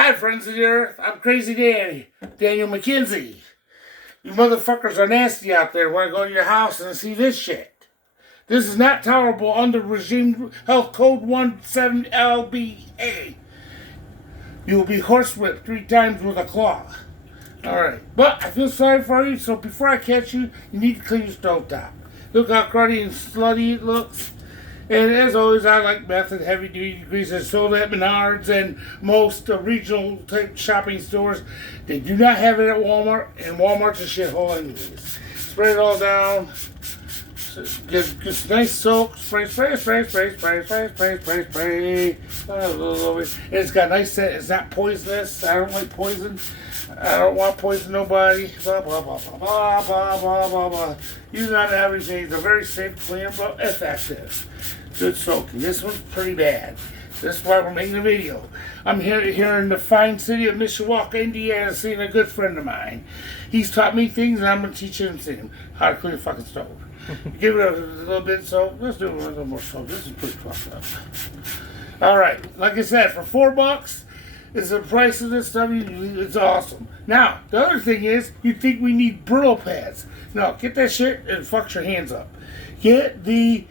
Hi, friends of the earth. I'm Crazy Danny, Daniel McKenzie. You motherfuckers are nasty out there. Want to go to your house and see this shit? This is not tolerable under Regime Health Code 17LBA. You will be horsewhipped 3 times with a claw. Alright, but I feel sorry for you, so before I catch you, you need to clean your stovetop. Look how cruddy and slutty it looks. And as always, I like method heavy-duty degreasers sold at Menards and most regional type shopping stores. They do not have it at Walmart, and Walmart's a shithole anyways. Spray it all down. Get some nice soak. Spray. And it's got a nice scent. It's not poisonous. I don't like poison. I don't want to poison nobody. Blah, blah, blah, blah, blah, blah, blah, blah, blah. Use not everything. It's a very safe, clean, but effective. Good soaking. This one's pretty bad. This is why we're making a video. I'm here in the fine city of Mishawaka, Indiana, seeing a good friend of mine. He's taught me things, and I'm going to teach him how to clean a fucking stove. Give it a little bit of soap. Let's do a little more soap. This is pretty fucked up. Alright, like I said, for $4, is the price of this stuff. It's awesome. Now, the other thing is, you think we need Brillo pads. No, get that shit and fuck your hands up. Get the,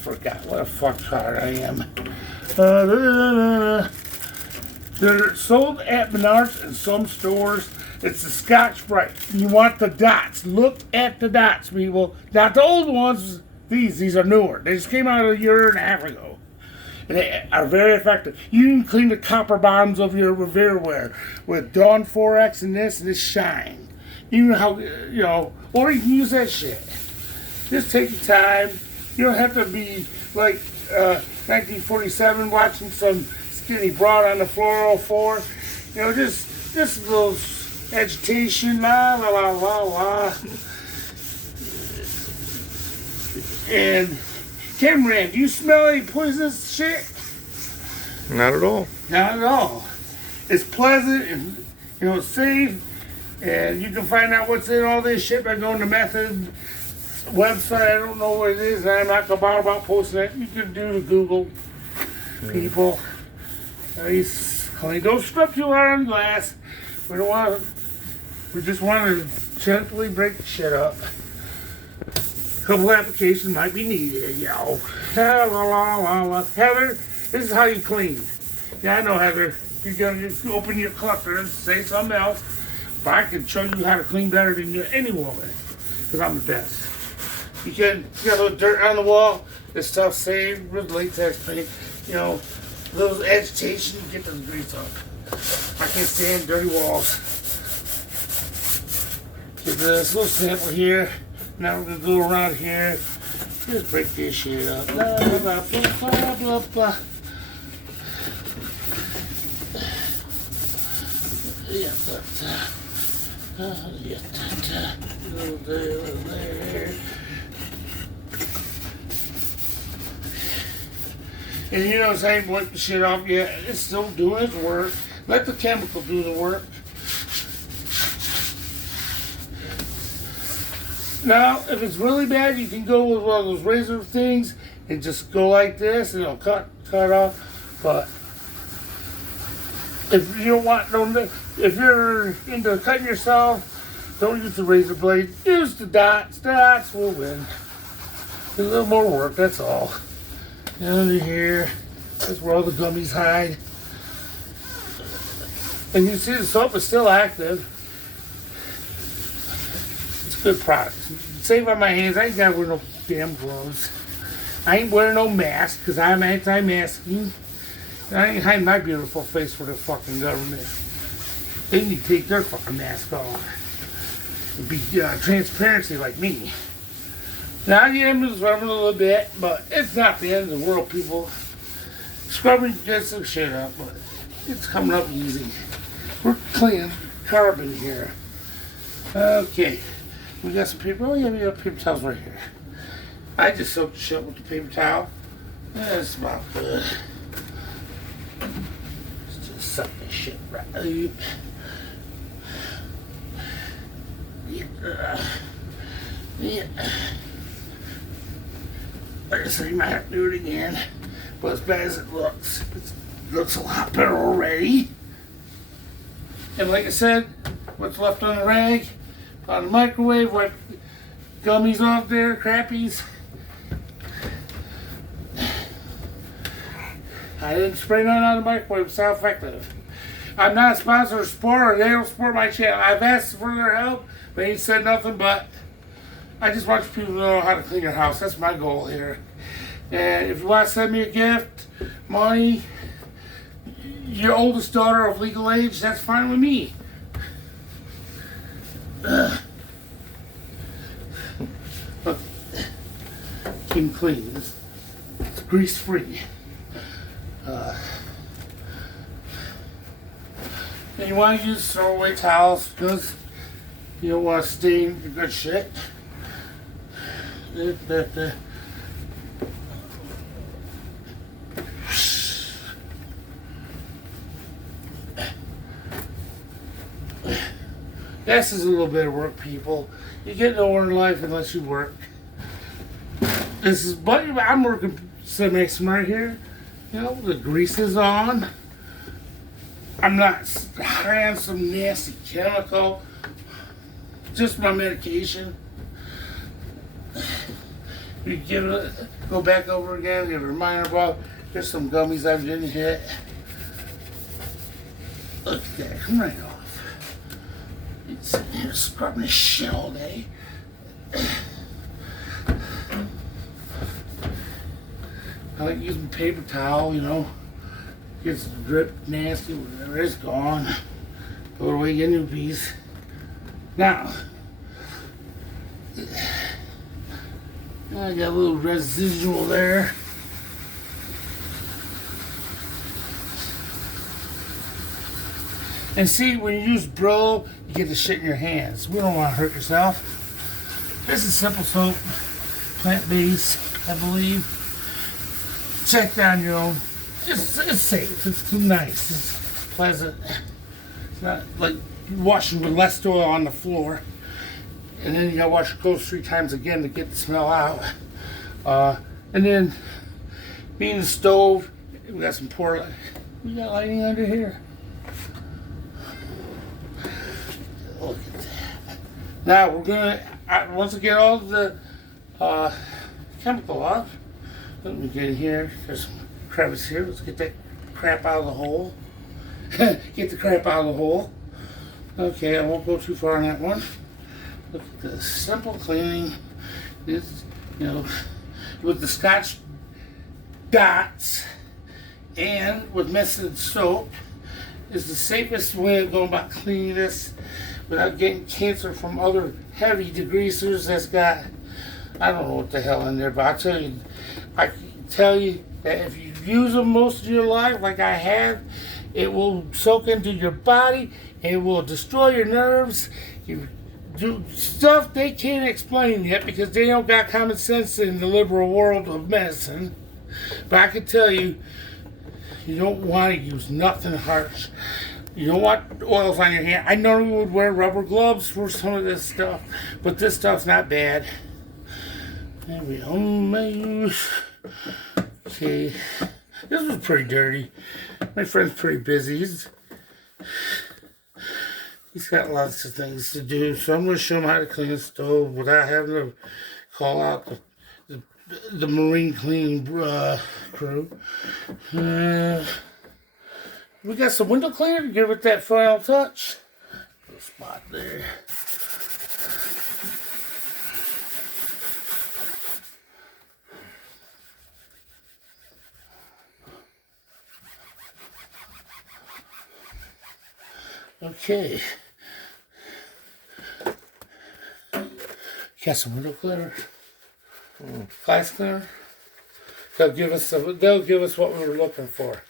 forgot what a fucktard I am. They're sold at Menards and some stores. It's the Scotch Bright. You want the dots. Look at the dots, people. Not the old ones. These are newer. They just came out a year and a half ago. And they are very effective. You can clean the copper bottoms of your Revereware with Dawn 4X and this shine. Even how, or you can use that shit. Just take your time. You don't have to be like 1947 watching some skinny broad on the 404. Just a little agitation, la la la la la. And Cameron, do you smell any poisonous shit? Not at all. Not at all. It's pleasant and safe, and you can find out what's in all this shit by going to Method website. I don't know what it is, and I'm not gonna bother about posting it. You can do the Google, people. Nice, clean. Don't scrub too hard on glass. We don't want to. We just want to gently break the shit up. A couple applications might be needed, La, la, la, la, la. Heather, this is how you clean. Yeah, I know, Heather. You're gonna open your clutter and say something else, but I can show you how to clean better than any woman, because I'm the best. You got a little dirt on the wall. This stuff saved with latex paint. Little agitation, get the grease up. I can't stand dirty walls. Get this little sample here. Now we're gonna go around here. Just break this shit up. Blah blah blah blah blah blah blah. Yeah, but little there. And I ain't wiped the shit off yet. It's still doing its work. Let the chemical do the work. Now, if it's really bad, you can go with one of those razor things and just go like this, and it'll cut off. But if you don't want, if you're into cutting yourself, don't use the razor blade. Use the dots. Dots will win. A little more work. That's all. Under here, that's where all the gummies hide. And you see the soap is still active. It's a good product. Save on my hands. I ain't got to wear no damn gloves. I ain't wearing no mask because I'm anti-masking. I ain't hiding my beautiful face for the fucking government. They need to take their fucking mask off. And be transparency like me. Now, I'm just rubbing a little bit, but it's not the end of the world, people. Scrubbing gets some shit up, but it's coming up easy. We're cleaning carbon here. Okay. We got some paper. Oh, yeah, we got paper towels right here. I just soaked the shit with the paper towel. That's about good. Let's just suck this shit right out. Yeah. Like I said, you might have to do it again, but as bad as it looks, it's looks a lot better already. And like I said, what's left on the rag, on the microwave, wipe gummies off there, crappies. I didn't spray none on the microwave, it's not effective. I'm not a sponsor of Sport, or they don't support my channel. I've asked for their help, but they ain't said nothing, but I just want people to know how to clean your house. That's my goal here. And if you want to send me a gift, money, your oldest daughter of legal age, that's fine with me. Look, keep them clean. It's grease free. And you want to use throwaway towels because you don't want to stain your good shit. This is a little bit of work, people. You get nowhere in life unless you work. This is, but I'm working semi-smart here. You know, the grease is on. I'm not high on some nasty chemical. Just my medication. You give it, go back over again, give a reminder about there's some gummies I didn't hit. Look at that, come right off. It's sitting here scrubbing this shit all day. I like using paper towel, you know. Gets drip nasty, whatever, it's gone. Throw it away, get a new piece. Now, I got a little residual there. And see, when you use Brillo, you get the shit in your hands. We don't want to hurt yourself. This is simple soap, plant-based, I believe. Check down your own. It's safe. It's nice. It's pleasant. It's not like washing with less oil on the floor. And then you gotta wash your clothes 3 times again to get the smell out. And then, being the stove, we got some pour. We got lighting under here. Look at that. Now we're gonna, once we get all the chemical off, let me get in here. There's some crevice here. Let's get that crap out of the hole. Get the crap out of the hole. Okay, I won't go too far on that one. Look at this simple cleaning. This, you know, with the Scotch dots and with method soap is the safest way of going about cleaning this without getting cancer from other heavy degreasers that's got, I don't know what the hell in there, but I can tell you that if you use them most of your life, like I have, it will soak into your body. It will destroy your nerves. You do stuff they can't explain yet because they don't got common sense in the liberal world of medicine. But I can tell you, you don't want to use nothing harsh. You don't want oils on your hand. I normally would wear rubber gloves for some of this stuff, but this stuff's not bad. There we go. Okay, this was pretty dirty. My friend's pretty busy. He's got lots of things to do, so I'm going to show him how to clean a stove without having to call out the marine cleaning crew. We got some window cleaner to give it that final touch. Little spot there. Okay. Got some window cleaner. Glass cleaner. They'll give us what we were looking for.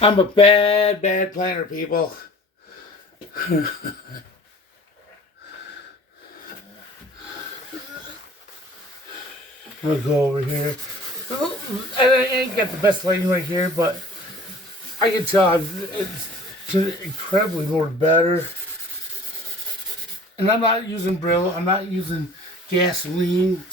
I'm a bad planner, people. I'm gonna go over here. I ain't got the best lighting right here, but I can tell it's incredibly more better. And I'm not using Brillo. I'm not using gasoline.